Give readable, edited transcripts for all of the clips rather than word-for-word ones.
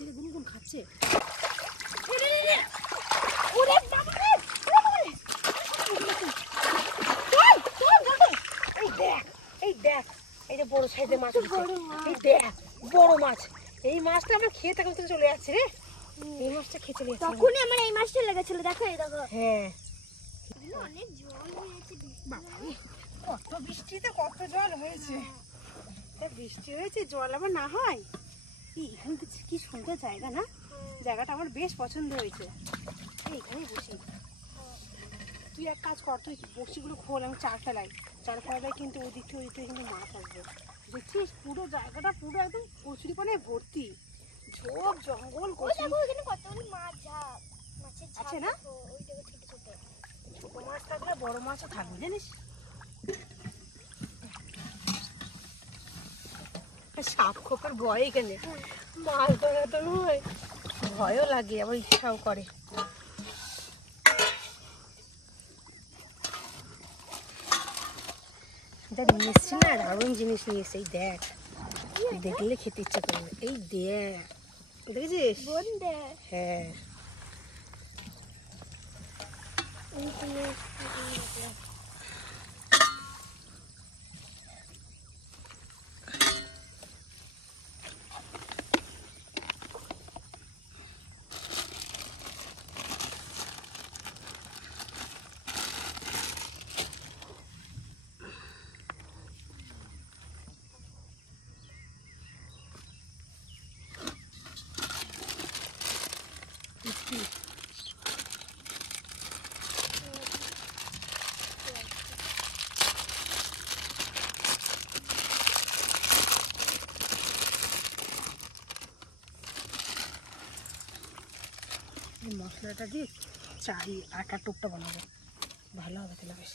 খাচ্ছে রে, গুনগুন খাচ্ছে। এই দেখ, এই যে বড় সাইজের মাছ, এই দেখ বড় মাছ। এই মাছটা আমার খেয়ে থাকতে থেকে চলে যাচ্ছে রে। এই মাছটা খেয়ে চলে যাচ্ছে। তখনই আমার এই মাছটা লেগেছিল, দেখো এই দেখো। হ্যাঁ, অনেক জল হয়েছে। বাবা কত বৃষ্টিতে কত জল হয়েছে। বৃষ্টি হয়েছে, জল আবার না হয়। এখানে কি সুন্দর জায়গা না, জায়গাটা আমার বেশ পছন্দ হয়েছে। এইখানে বসি, তুই এক কাজ কর, তুই বসিগুলো খোল, আমি চার ফেলাই কিন্তু ওই দিক থেকে কিন্তু মাছ আসবে। দেখছিস পুরো জায়গাটা পুরো একদম কচুরি পানায় ভর্তি, ঝোপ জঙ্গল কতগুলি মাছ আছে না। ছোট মাছ থাকলে বড় মাছও থাকবে জানিস। সাপ খোপের ভয় এখানে মাছ ধরা তো নয়, ভয়ও লাগে আবার ইচ্ছাও করে। নিয়ে এসছি না, দারুণ জিনিস নিয়ে এসে। এই দেখ, দেখলে খেতে ইচ্ছা করবে। এই দেখ, দেখেছিস? হ্যাঁ, মশলাটা দিয়ে চাই আটার টুকটা বানাবো, ভালো হবে তাহলে বেশ।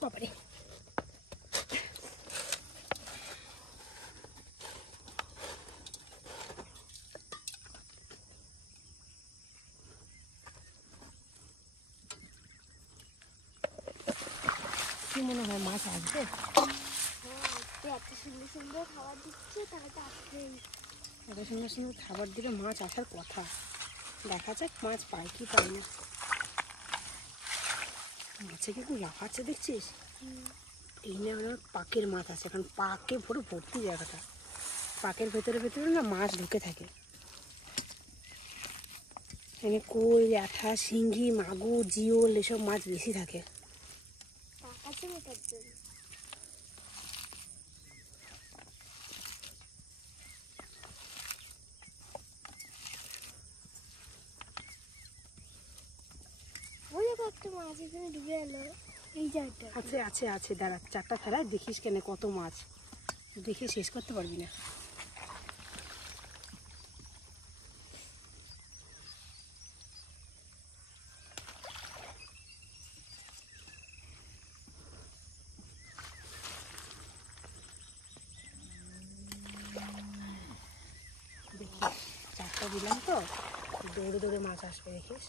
বাবারে কি মনে হয় মাছ আসবে? এত সুন্দর সুন্দর খাবার দিচ্ছে, তাহলে তো আসবেই। এত সুন্দর সুন্দর খাবার দিলে মাছ আসার কথা। দেখা যাক মাছ পাই কি পাই না। মাছে কিন্তু লাফাচ্ছে দেখছিস? এই না আমার পাকের মাছ আছে, এখন পাকে পুরো ভর্তি জায়গাটা। পাকের ভেতরে ভেতরে না মাছ ঢুকে থাকে। এখানে কই, ল্যাঠা, শিঙ্গি, মাগুর, জিওল এসব মাছ বেশি থাকে। একটা মাছ এখানে ডুবে এলো, এই জায়গাটা আছে আছে আছে, দাঁড়া চারটা ফেলায় দেখিস কেন কত মাছ, দেখে শেষ করতে পারবি না। দেখিস চারটা দিলাম তো, দৌড়ে দৌড়ে মাছ আসবে দেখিস।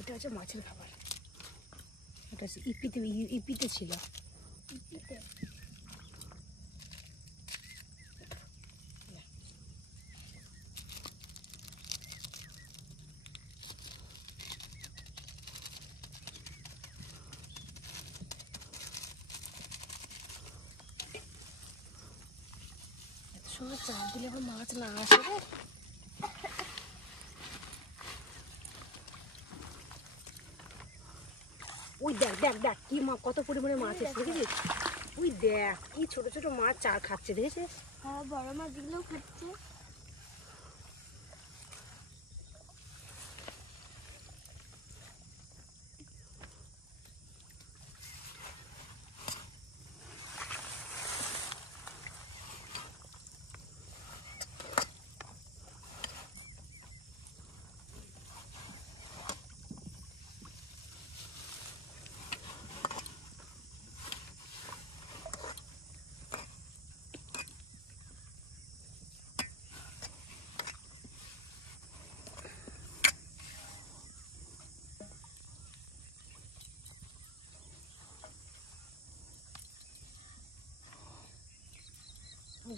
এটা হচ্ছে মাছের খাবার, এটা হচ্ছে ইপিতে ছিল। এত সময় চাপ দিলে আবার মাছ না আসে রে। ওই দেখ দেখ দেখ কি কত পরিমাণে মাছ এসে দেখেছিস? ওই দেখ কি ছোট ছোট মাছ চার খাচ্ছে দেখেছিস? হ্যাঁ, বড় মাছগুলোও খাচ্ছে।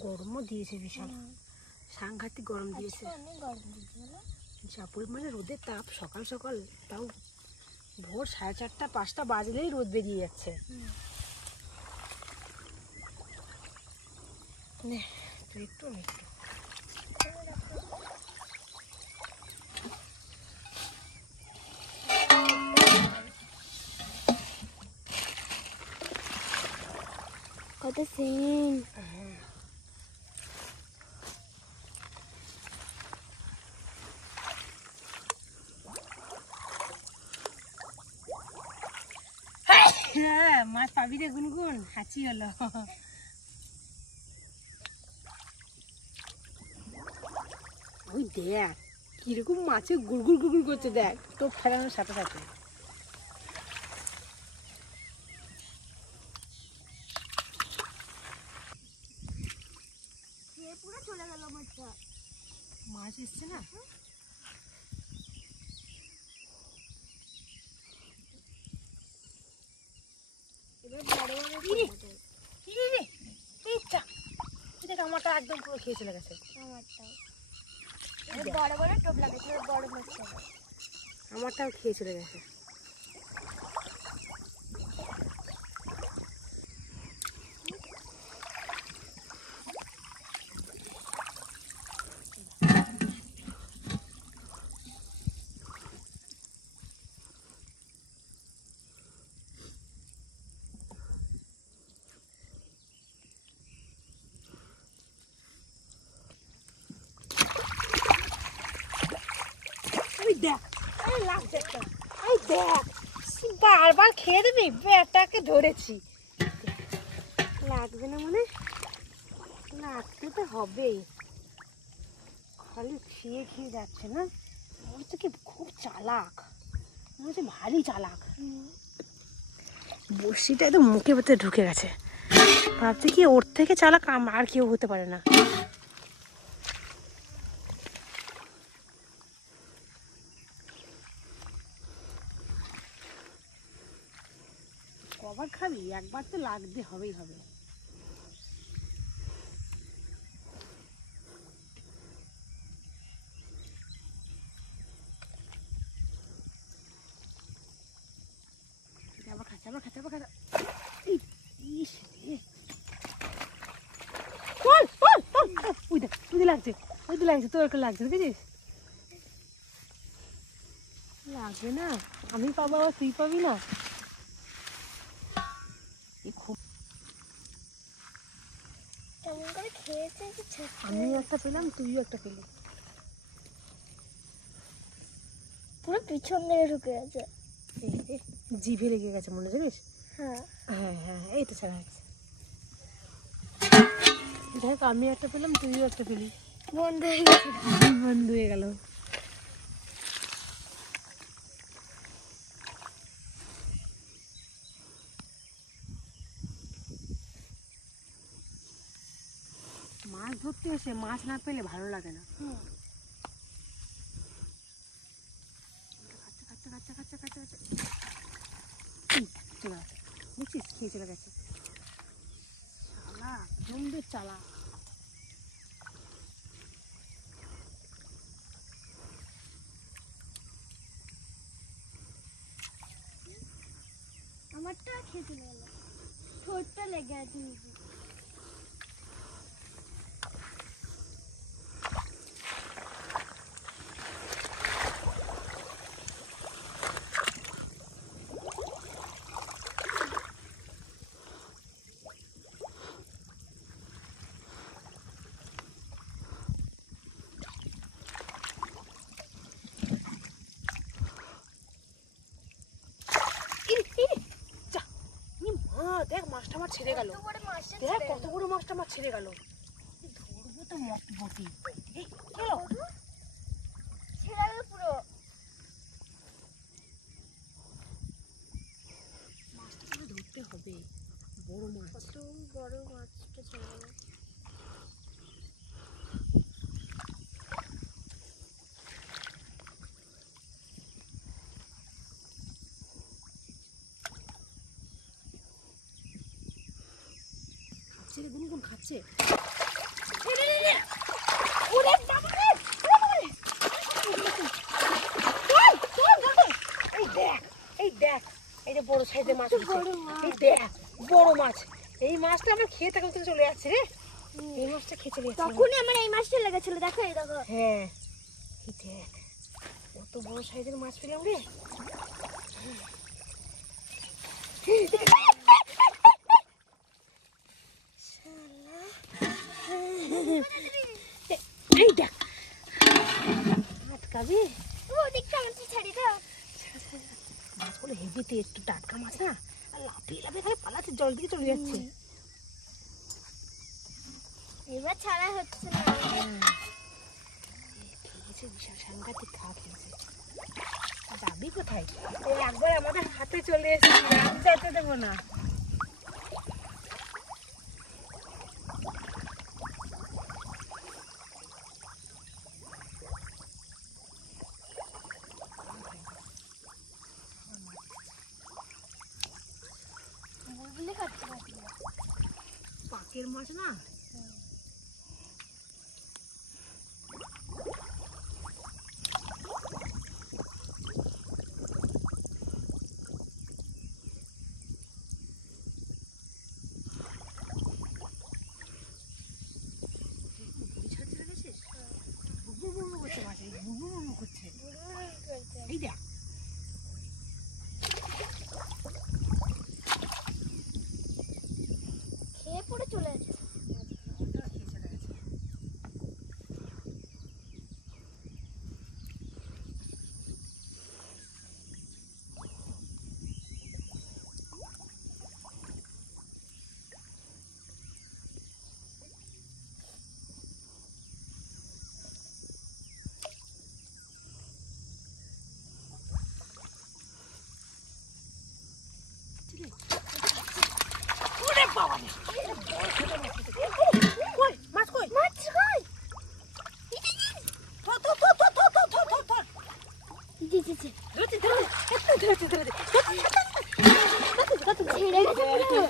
গরমও দিয়েছে বিশাল, সাংঘাতিক গরম দিয়েছে। অনেক গরম দিয়েছে না? যা পরিমাণে রোদের তাপ সকাল সকাল, তাও ভোর 4:30 5টা বাজলেই রোদ বেরিয়ে যাচ্ছে। নে, তুই একটু আমি একটু। কত সিন। হ্যাঁ, মাছ পাবি রে গুনগুন, হাঁচি হলো। ওই দেখ কিরকম মাছে গুড়গুড় গুড়গুড় করছে, দেখ টোপ ফেলানোর সাথে সাথে। পুরো চলে গেল মাছটা। মাছ এসছে না, এবার বড় বড় রে এই চা, দেখ আমারটা একদম পুরো খেয়ে চলে গেছে। আমারটাও বড় বড় টোপ লাগে, বড় মাছ হবে। আমারটাও খেয়ে চলে গেছে। দেখ এই লাগছে একটা, এই দেখ বারবার খেয়ে দেবি, ব্যাটাকে ধরেছি। লাগবে না মানে, লাগতে তো হবেই, খালি খেয়ে খেয়ে যাচ্ছে না। ওর থেকে খুব চালাক, মনে হচ্ছে ভারী চালাক। বড়শিটা একদম মুখে ভেতরে ঢুকে গেছে, ভাবছি কি ওর থেকে চালাক আর কেউ হতে পারে না। কবার খাবি, একবার তো লাগতে হবেই হবে। আবার খাচ্ছে, আবার খাচ্ছে, আবার খাচ্ছে। ওই লাগছে, ওই তো লাগছে, তোর একটা লাগছে, দেখেছিস? লাগবে না, আমি পাবো আবার তুই পাবি না। খুব কেমন করে খেয়েছে, আমি একটা পেলাম, তুইও একটা পেলি। পুরো পিছন দিয়ে ঢুকে গেছে। জিভে লেগে গেছে মনে জানিস। হ্যাঁ হ্যাঁ হ্যাঁ, এই তো ছাড়া আছে। দেখ আমি একটা পেলাম, তুইও একটা পেলি, বন্ধ হয়ে গেছে। বন্ধ হয়ে গেল। মাছ ধরতে এসে মাছ না পেলে ভালো লাগে না। খাচ্ছে খাচ্ছে খাচ্ছে খাচ্ছে খাচ্ছে চলে গেছে, বুঝছিস, খেয়ে চলে গেছে। চালাক, জমদের চালাক। আমারটা খেয়ে চলে গেল, ঠোঁটটা লেগে আছে। দেখ মাছটা আমার ছেড়ে গেল, দেখ কত বড় মাছটা আমার ছেড়ে গেল। ধরবো তো মত বটি, এই চলো ছেড়ে গেল পুরো। মাছটা তাহলে ধরতে হবে, বড় মাছ। কত বড় মাছটা ছেড়ে গেল। খাচ্ছে রে গুনগুন, খাচ্ছে। যে বড় সাইজের মাছ উঠেছে। বড় মাছ। এই দেখ বড় মাছ। এই মাছটা আমরা খেয়ে থাকতে চলে যাচ্ছে রে। এই মাছটা খেয়ে চলে যাচ্ছে। তখনই আমার এই মাছটা লেগেছিল, দেখো এই দেখো। হ্যাঁ এই দেখ কত বড় সাইজের মাছ পেলাম রে। এই দেখ আটকাবি। ও দেখতে আমাকে ছাড়ি দাও। মাছগুলো হেভিতে একটু টাটকা মাছ না, আর লাফিয়ে লাফিয়ে খালি পালাচ্ছে, জল দিকে চলে যাচ্ছে। এবার ছাড়া হচ্ছে না। খেয়েছে বিশাল সাংঘাতিক খাওয়া খেয়েছে। যাবি কোথায়? এই একবার আমাদের হাতে চলে এসেছি, আমি যেতে দেবো না। বুলবুলি খাচ্ছে নাকি? পাকের মাছ না, এই দেখ খেয়ে পড়ে চলে যাচ্ছে। ওরে বাবা রে, কই মাছ কই? মাছ কই? ধর ধর ধর ধর ধর ধর ধর ধর ধর। জি জি জি। ধরছি ধরছি একটু ধরছি ধরছি। ছেড়ে গেছে পুরো।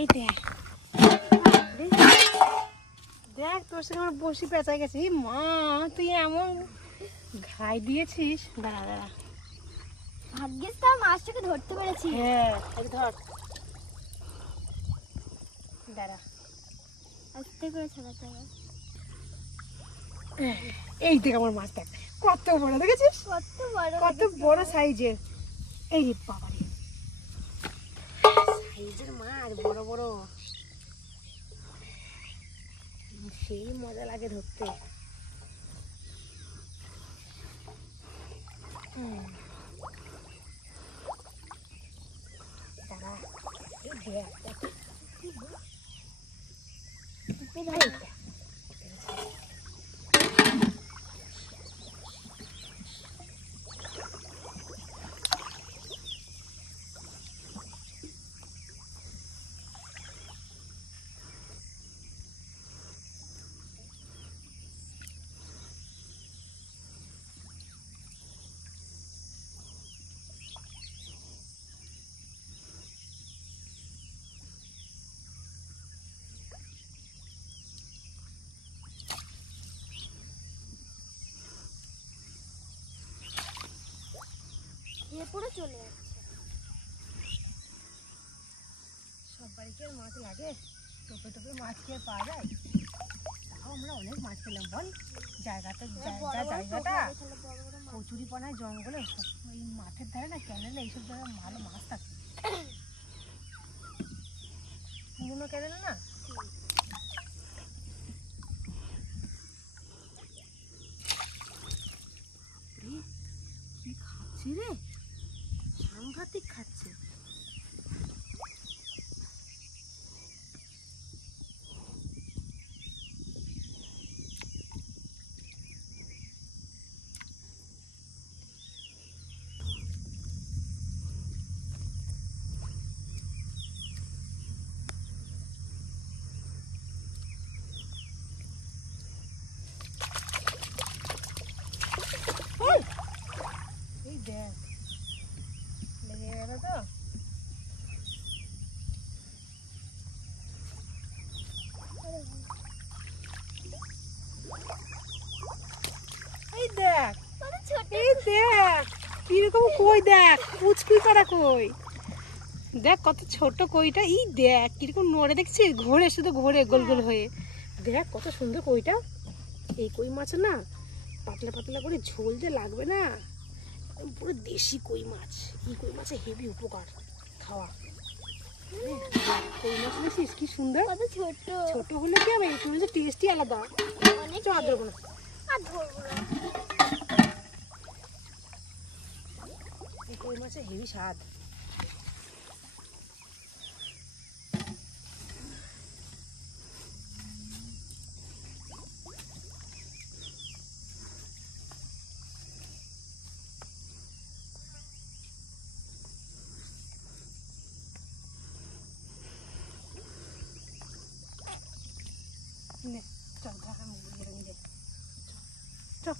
এই দেখ দেখ তোর সঙ্গে আমার বসি পেঁচা গেছে। এই মা তুই এমন ঘাই দিয়েছিস। দাঁড়া দাঁড়া, ভাগ্যিস তো মাছটাকে ধরতে পেরেছি। হ্যাঁ এই ধর, দাঁড়া। আস্তে করে ছাড়াতে হবে। এই দেখ আমার মাছ, দেখ কত বড়, দেখেছিস কত বড় কত বড় সাইজের। এই রে বাবা রে, সাইজের মাছ বড় বড়, সেই মজা লাগে ধরতে। দাঁড়া, এই দেখ দেখ, এই দেখ। খেয়ে পড়ে চলে যাচ্ছে। সব বাড়িতে আর মাছ লাগে? টোপে টোপে মাছ খেয়ে পাওয়া যায়? তাও আমরা অনেক মাছ পেলাম বল। জায়গাটা জায়গাটা কচুরিপানায় জঙ্গলে, ওই মাঠের ধারে না, ক্যানেলে এইসব জায়গায় ভালো মাছ থাকে। পুরোনো ক্যানেলে না, কি খাচ্ছে রে, সাংঘাতিক খাচ্ছে। এই দেখ লেগে গেল তো। এই দেখ, মানে ছোট এই দেখ কিরকম কই দেখ, পুচকি করা কই দেখ, কত ছোট কইটা। ই দেখ কিরকম নড়ে, দেখছিস ঘোরে, শুধু ঘোরে গোল গোল হয়ে। দেখ কত সুন্দর কইটা। এই কই মাছ না পাতলা পাতলা করে ঝোল যে লাগবে না, পুরো দেশি কই মাছ। এই কই মাছে হেভি উপকার খাওয়া। কই মাছ দেখছিস কি সুন্দর, কত ছোট, ছোট হলে কি হবে, কই মাছের টেস্টই আলাদা। অনেক চল আর ধরবো না। আর ধরবো না। এই কই মাছের হেভি স্বাদ। নে, চল দেখা মুখ দিয়ে চল।